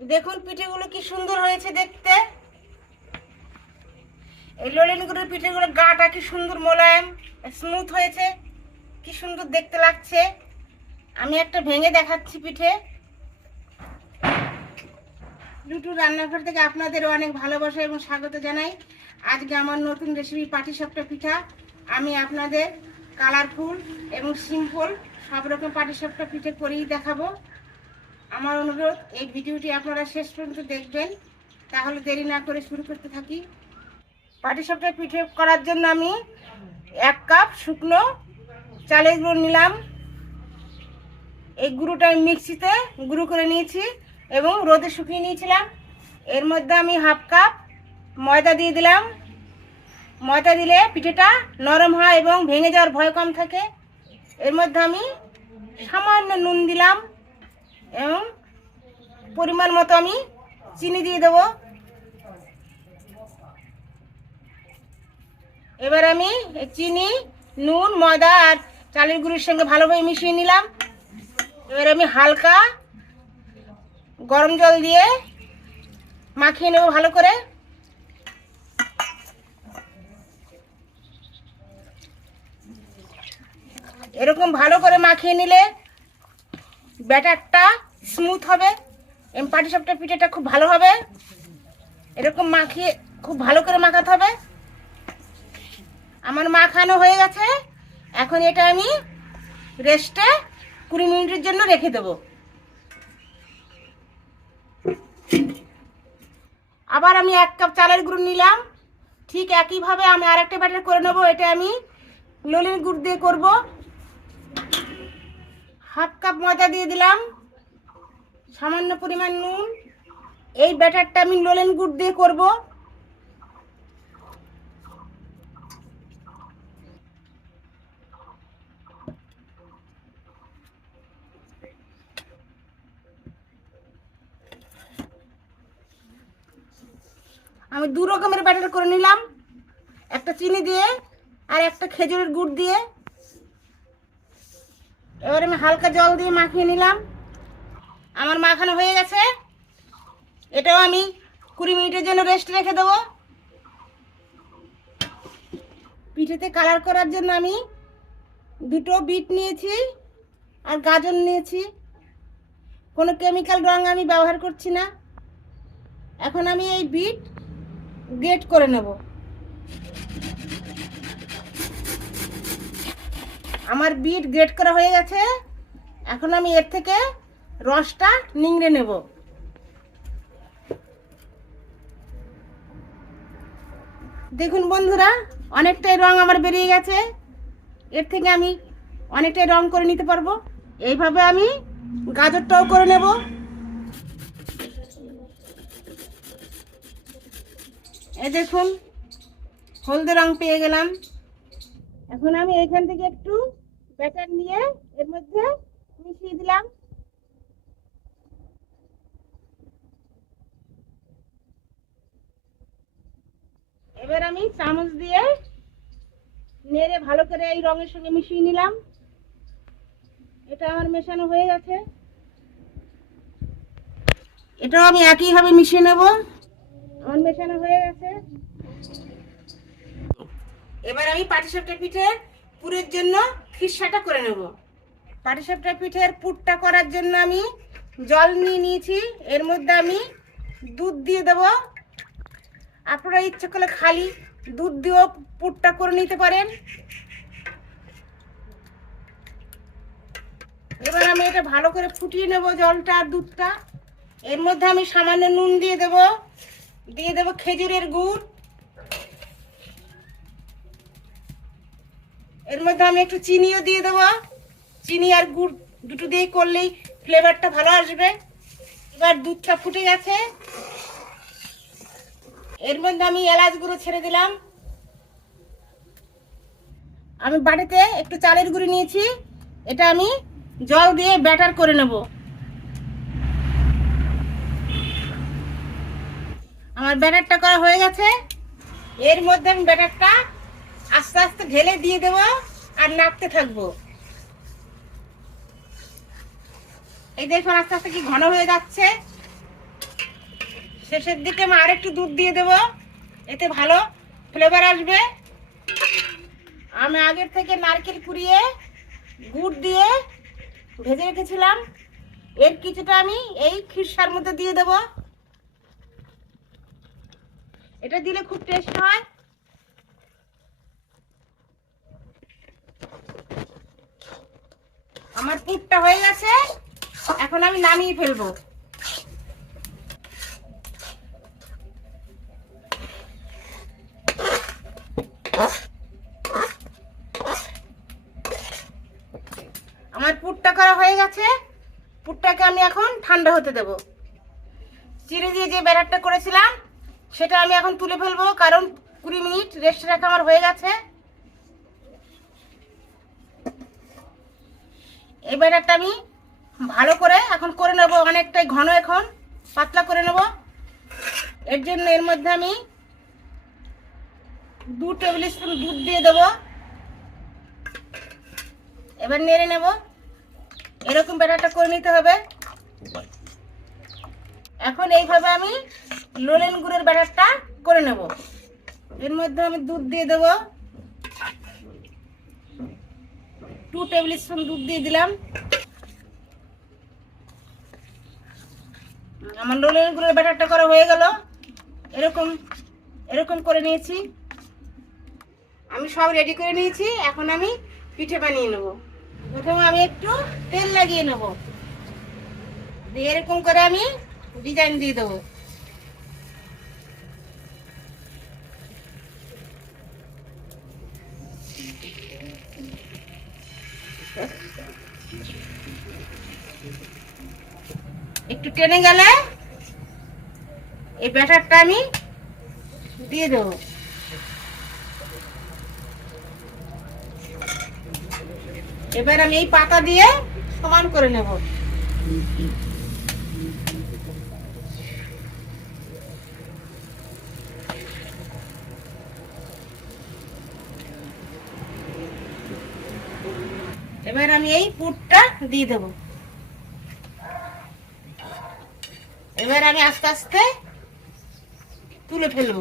দেখুন পিঠেগুলো কি সুন্দর হয়েছে দেখতে। এই ললিনগুলোর পিঠেগুলো গাটা কি সুন্দর মোলায়েম স্মুথ হয়েছে, কি সুন্দর দেখতে লাগছে। আমি একটা ভেঙে দেখাচ্ছি পিঠে। দুটো রান্নাঘর থেকে আপনাদের অনেক ভালোবাসা এবং স্বাগত জানাই। আজকে আমার নতুন রেসিপি পাটিসাপটা পিঠা। আমি আপনাদের কালারফুল এবং সিম্পল সব রকম পাটিসাপটা পিঠে করেই দেখাবো। আমার অনুরোধ, এই ভিডিওটি আপনারা শেষ পর্যন্ত দেখবেন। তাহলে দেরি না করে শুরু করতে থাকি। পাটিসাপটা পিঠে করার জন্য আমি এক কাপ শুকনো চালের গুঁড়ো নিলাম। এই গুঁড়োটা আমি মিক্সিতে গুঁড়ো করে নিয়েছি এবং রোদে শুকিয়ে নিয়েছিলাম। এর মধ্যে আমি হাফ কাপ ময়দা দিয়ে দিলাম। ময়দা দিলে পিঠেটা নরম হয় এবং ভেঙে যাওয়ার ভয় কম থাকে। এর মধ্যে আমি সামান্য নুন দিলাম। এবং পরিমাণ মতো আমি চিনি দিয়ে দেবো। এবার আমি চিনি, নুন, ময়দা আর চালের গুঁড়ির সঙ্গে ভালোভাবে মিশিয়ে নিলাম। এবার আমি হালকা গরম জল দিয়ে মাখিয়ে নেব ভালো করে। এরকম ভালো করে মাখিয়ে নিলে ব্যাটারটা স্মুথ হবে এম পাটিসাপটা পিঠাটা খুব ভালো হবে। এরকম মাখিয়ে, খুব ভালো করে মাখাতে হবে। আমার মাখানো হয়ে গেছে। এখন এটা আমি রেস্টে কুড়ি মিনিটের জন্য রেখে দেবো। আবার আমি এক কাপ চালের গুঁড়ো নিলাম। ঠিক একইভাবে আমি আরেকটা ব্যাটার করে নেব। এটা আমি ললির গুড় দিয়ে করব। হাফ কাপ ময়দা দিয়ে দিলাম, সামান্য পরিমাণ নুন। এই ব্যাটারটা আমি লোলেন গুড় দিয়ে করব। আমি দু রকমের ব্যাটার করে নিলাম, একটা চিনি দিয়ে আর একটা খেজুরের গুড় দিয়ে। এবার আমি হালকা জল দিয়ে মাখিয়ে নিলাম। আমার মাখানো হয়ে গেছে। এটাও আমি কুড়ি মিনিটের জন্য রেস্ট রেখে দেবো। পিঠেতে কালার করার জন্য আমি দুটো বিট নিয়েছি আর গাজর নিয়েছি। কোনো কেমিক্যাল রং আমি ব্যবহার করছি না। এখন আমি এই বিট গ্রেট করে নেব। আমার বিট গ্রেট করা হয়ে গেছে। এখন আমি এর থেকে রসটা নিংড়ে নেব। দেখুন বন্ধুরা, অনেকটাই রং আমার বেরিয়ে গেছে। এর থেকে আমি অনেকটাই রং করে নিতে পারব। এইভাবে আমি গাজরটাও করে নেব। এই দেখুন, হলদে রং পেয়ে গেলাম। এখন আমি এখান থেকে একটু ব্যাটার নিয়ে এর মধ্যে মিশিয়ে দিলাম। এবার আমি চামচ দিয়ে নেড়ে ভালো করে এই রঙের সঙ্গে মিশিয়ে নিলাম। এটা আমার মেশানো হয়ে গেছে। এটাও আমি একইভাবে মিশিয়ে নেব। আমার মেশানো হয়ে গেছে। এবার আমি পাটিসাপটা পিঠের পুরের জন্য খিসাটা করে নেব। পাটিসাপটা পিঠের পুরটা করার জন্য আমি জল নিয়ে নিয়েছি। এর মধ্যে আমি দুধ দিয়ে দেব। আপনারা ইচ্ছে করলে খালি দুধ দিয়েও পুরটা করে নিতে পারেন। এবার আমি এটা ভালো করে ফুটিয়ে নেব জলটা আর দুধটা। এর মধ্যে আমি সামান্য নুন দিয়ে দেব। দিয়ে দেব খেজুরের গুড়। এর মধ্যে আমি একটু চিনিও দিয়ে দেবো। চিনি আর গুড় দুটো দিয়ে করলেই ফ্লেভারটা ভালো আসবে। এবার দুধটা ফুটে গেছে। এর মধ্যে আমি এলাচ গুঁড়ো ছেড়ে দিলাম। আমি বাড়িতে একটু চালের গুঁড়ি নিয়েছি। এটা আমি জল দিয়ে ব্যাটার করে নেব। আমার ব্যাটারটা করা হয়ে গেছে। এর মধ্যে আমি ব্যাটারটা আস্তে আস্তে ঢেলে দিয়ে দেবো আর নাড়তে থাকব। এই দেখুন আস্তে আস্তে কি ঘন হয়ে যাচ্ছে। শেষের দিকে আমি আর একটু দুধ দিয়ে দেব, এতে ভালো ফ্লেভার আসবে। আমি আগের থেকে নারকেল কুড়িয়ে গুড় দিয়ে ভেজে রেখেছিলাম। এর কিছুটা আমি এই খিরসার মধ্যে দিয়ে দেব। এটা দিলে খুব টেস্ট হয়। আমার পুরটা হয়ে গেছে। এখন আমি নামিয়ে ফেলব। আমার পুরটা করা হয়ে গেছে। পুরটাকে আমি এখন ঠান্ডা হতে দেব। চিড়ে দিয়ে যে ব্যাটারটা করেছিলাম, সেটা আমি এখন তুলে ফেলব, কারণ কুড়ি মিনিট রেস্ট রাখা আমার হয়ে গেছে। এই ব্যাটারটা আমি ভালো করে এখন করে নেব, অনেকটাই ঘন এখন, পাতলা করে নেব। এর জন্য এর মধ্যে আমি দু টেবিল স্পুন দুধ দিয়ে দেবো। এবার নেড়ে নেব। এরকম ব্যাটারটা করে নিতে হবে। এখন এইভাবে আমি লোলেন গুড়ের ব্যাটারটা করে নেব। এর মধ্যে আমি দুধ দিয়ে দেব। টু টেবিল স্পুন দুধ দিয়ে দিলাম। আমার লোলেন গুড়ের ব্যাটারটা করা হয়ে গেল। এরকম এরকম করে নিয়েছি। আমি সব রেডি করে নিয়েছি। এখন আমি পিঠে বানিয়ে নেব। প্রথমে আমি একটু তেল লাগিয়ে নেব। দিয়ে এরকম করে আমি ডিজাইন দিয়ে দেবো। টেনে গেলে এই ব্যাটারটা আমি দিয়ে দেবো। এবার আমি এই পাতা দিয়ে সমান করে নেব। এবার আমি এই পুরটা দিয়ে দেব। এবার আমি আস্তে আস্তে তুলে ফেলব।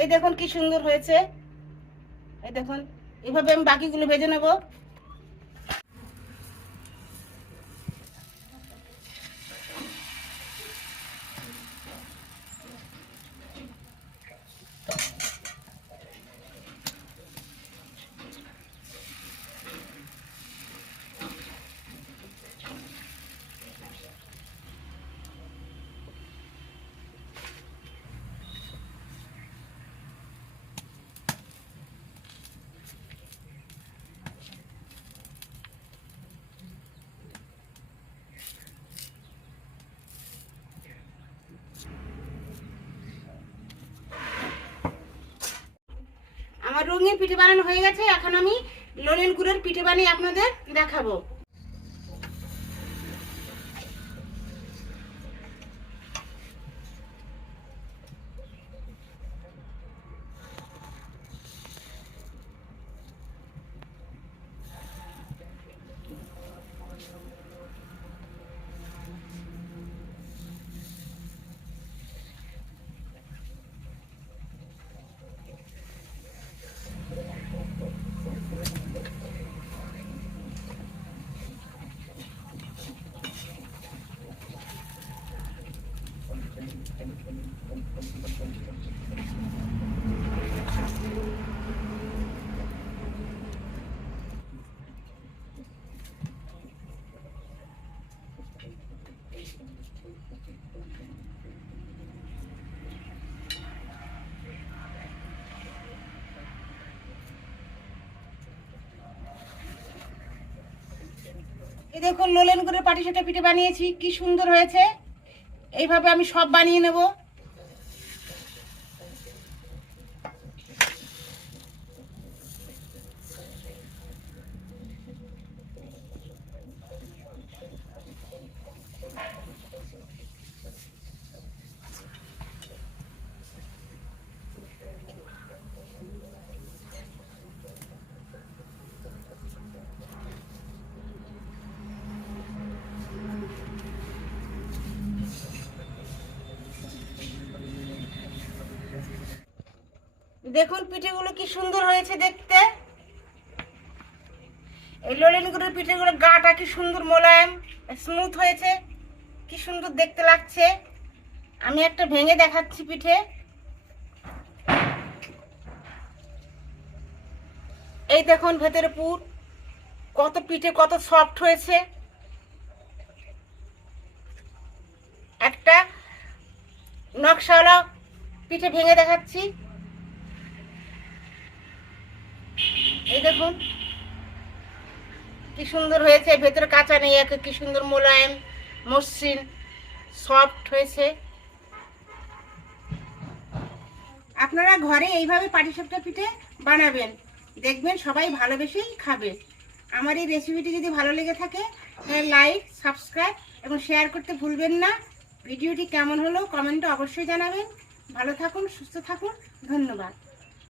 এই দেখুন কি সুন্দর হয়েছে। এই দেখুন এভাবে আমি বাকিগুলো ভেজে নেব। আমার রঙিন পিঠে বানানো হয়ে গেছে। এখন আমি লোলেন গুড়ের পিঠে বানিয়ে আপনাদের দেখাবো। এই দেখুন লোলেন করে পাটি সাটা পিঠে বানিয়েছি, কি সুন্দর হয়েছে। এইভাবে আমি সব বানিয়ে নেব। দেখুন, পিঠেগুলো কি সুন্দর হয়েছে দেখতে। এই লোলেন গুড়ের পিঠেগুলো গাটা কি সুন্দর মোলায়েম স্মুথ হয়েছে, কি সুন্দর দেখতে লাগছে। আমি একটা ভেঙে দেখাচ্ছি পিঠে। এই দেখুন ভেতরে পুর, কত পিঠে কত সফট হয়েছে। একটা নকশাওয়ালা পিঠে ভেঙে দেখাচ্ছি। এই দেখুন। কি সুন্দর হয়েছে, ভেতরে কাঁচা নেই, একে কি সুন্দর মোলায়েম, মসৃণ, সফট হয়েছে। আপনারা ঘরে এইভাবে পাটিসাপটা পিঠে বানাবেন। দেখবেন সবাই ভালোবেসেই খাবে। আমার এই রেসিপিটি যদি ভালো লেগে থাকে লাইক সাবস্ক্রাইব এবং শেয়ার করতে ভুলবেন না। ভিডিওটি কেমন হলো কমেন্টে অবশ্যই জানাবেন। ভালো থাকুন, সুস্থ থাকুন, ধন্যবাদ।